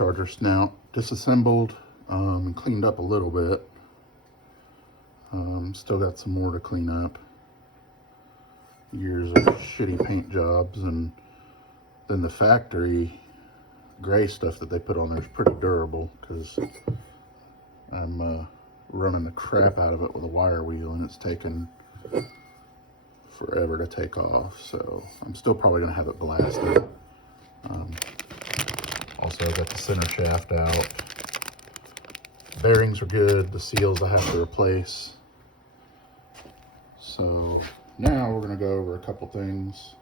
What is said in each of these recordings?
supercharger snout disassembled and cleaned up a little bit. Still got some more to clean up. Years of shitty paint jobs, and then the factory gray stuff that they put on there is pretty durable because I'm running the crap out of it with a wire wheel, and it's taken forever to take off. So I'm still probably gonna have it blasted. Also, I got the center shaft out. Bearings are good. The seals I have to replace. So now we're gonna go over a couple things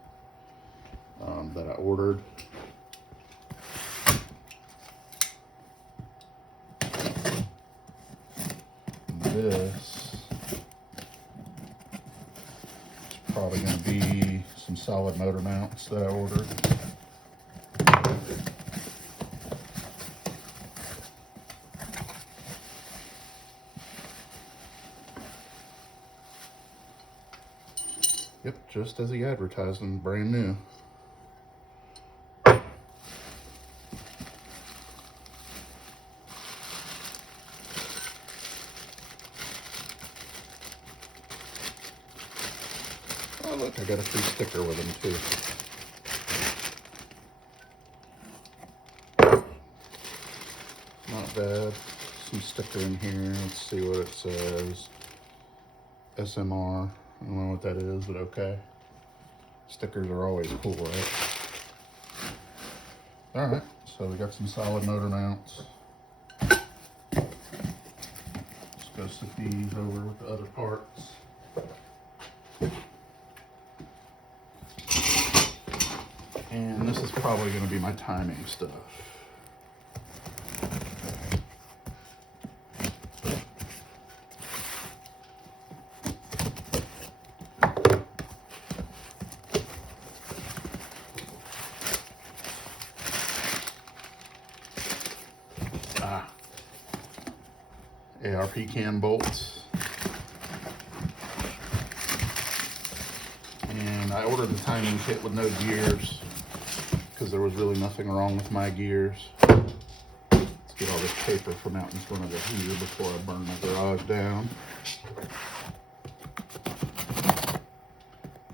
that I ordered. This is probably going to be some solid motor mounts that I ordered. Yep, just as he advertised them, brand new. Oh look, I got a free sticker with them too. Not bad. Some sticker in here. Let's see what it says. SMR. I don't know what that is, but okay. Stickers are always cool, right? Alright, so we got some solid motor mounts. Let's go sit these over with the other parts. And this is probably going to be my timing stuff. Arp bolts. And I ordered the timing kit with no gears because there was really nothing wrong with my gears. Let's get all this paper from out in front of the heater before I burn my garage down.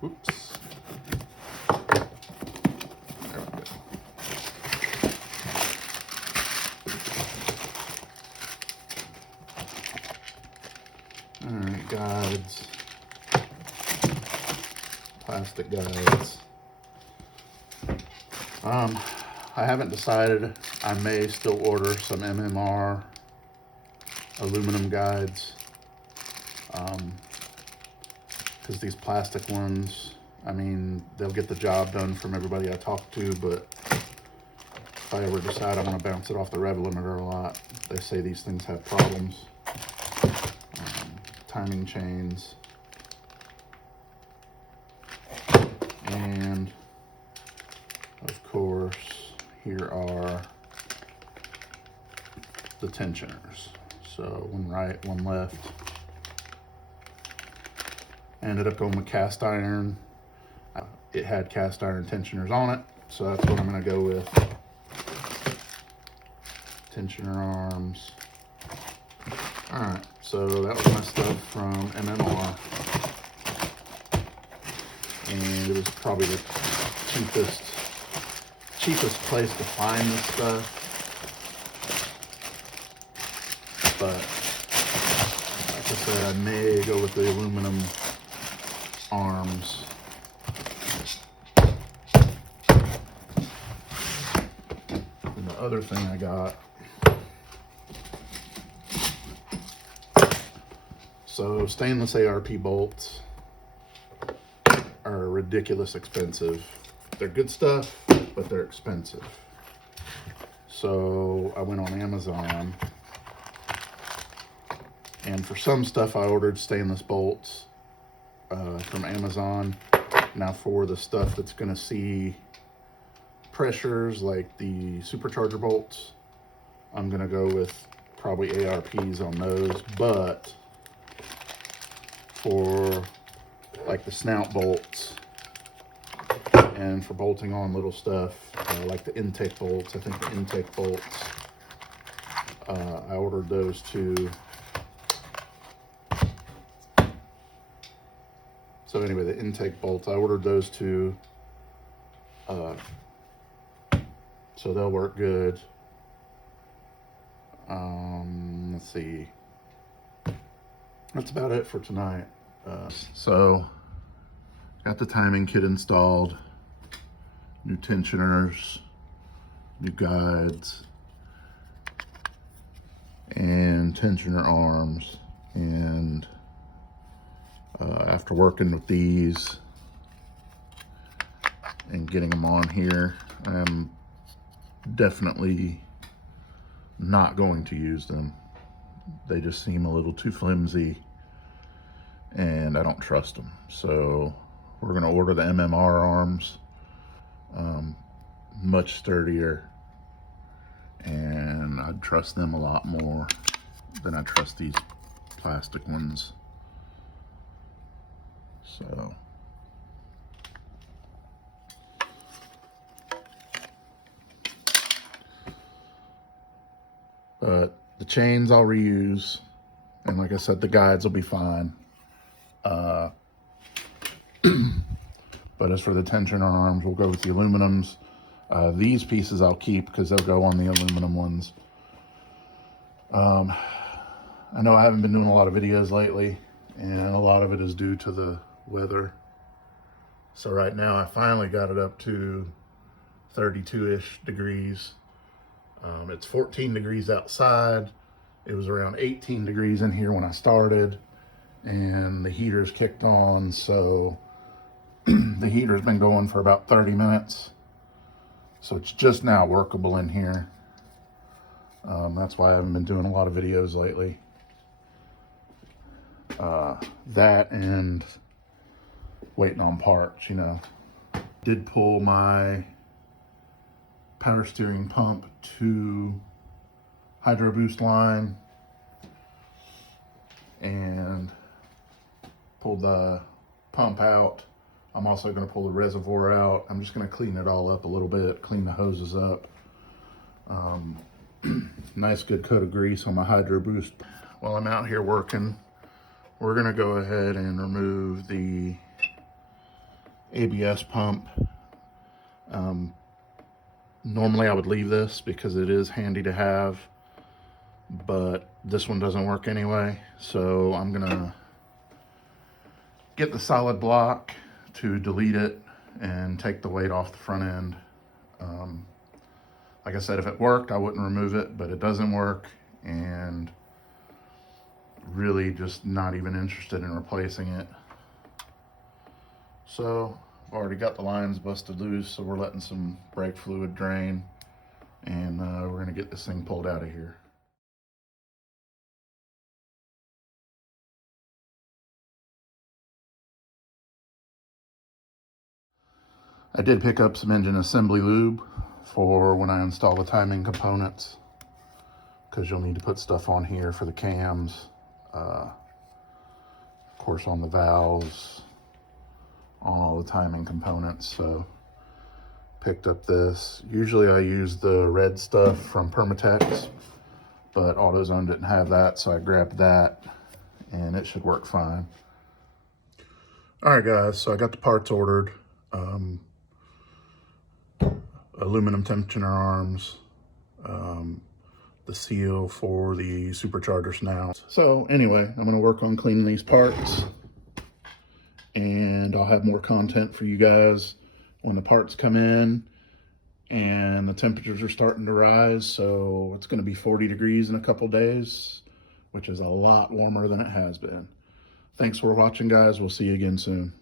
Oops. There we go. Alright, guides. Plastic guides. I haven't decided. I may still order some MMR aluminum guides. Because these plastic ones, I mean, they'll get the job done from everybody I talk to, but if I ever decide I want to bounce it off the rev limiter a lot, they say these things have problems. Timing chains. And of course, here are the tensioners. So one right, one left. I ended up going with cast iron. It had cast iron tensioners on it, so that's what I'm going to go with. Tensioner arms. Alright, so that was my stuff from MMR. And it was probably the cheapest place to find this stuff. But like I said, I may go with the aluminum arms. And the other thing I got, so stainless ARP bolts are ridiculous expensive. They're good stuff, but they're expensive. So I went on Amazon, and for some stuff I ordered stainless bolts from Amazon. Now for the stuff that's gonna see pressures like the supercharger bolts, I'm gonna go with probably ARPs on those, but for like the snout bolts and for bolting on little stuff like the intake bolts, I think the intake bolts I ordered those two. So anyway, the intake bolts, I ordered those two. So they'll work good. Let's see. That's about it for tonight. So got the timing kit installed, new tensioners, new guides, and tensioner arms. And after working with these and getting them on here, I'm definitely not going to use them. They just seem a little too flimsy and I don't trust them. So we're going to order the MMR arms, much sturdier, and I'd trust them a lot more than I trust these plastic ones. So but the chains I'll reuse, and like I said, the guides will be fine. But as for the tensioner arms, we'll go with the aluminums. These pieces I'll keep because they'll go on the aluminum ones. I know I haven't been doing a lot of videos lately, and a lot of it is due to the weather. So right now I finally got it up to 32-ish degrees. It's 14 degrees outside. It was around 18 degrees in here when I started, and the heater's kicked on, so the heater's been going for about 30 minutes. So it's just now workable in here. That's why I haven't been doing a lot of videos lately. That and waiting on parts, you know. Did pull my power steering pump to Hydroboost line and pulled the pump out. I'm also going to pull the reservoir out. I'm just going to clean it all up a little bit, clean the hoses up. Nice good coat of grease on my Hydroboost. While I'm out here working, we're going to go ahead and remove the ABS pump. Normally I would leave this because it is handy to have, but this one doesn't work anyway. So I'm going to get the solid block to delete it and take the weight off the front end. Like I said, if it worked, I wouldn't remove it, but it doesn't work, and really just not even interested in replacing it. So I've already got the lines busted loose, so we're letting some brake fluid drain, and we're gonna get this thing pulled out of here. I did pick up some engine assembly lube for when I install the timing components, because you'll need to put stuff on here for the cams, of course on the valves, on all the timing components. So picked up this. Usually I use the red stuff from Permatex, but AutoZone didn't have that, so I grabbed that, and it should work fine. All right guys, so I got the parts ordered. Aluminum tensioner arms, the seal for the Supercharger snout. So anyway, I'm gonna work on cleaning these parts, and I'll have more content for you guys when the parts come in and the temperatures are starting to rise. So it's gonna be 40 degrees in a couple days, which is a lot warmer than it has been. Thanks for watching, guys. We'll see you again soon.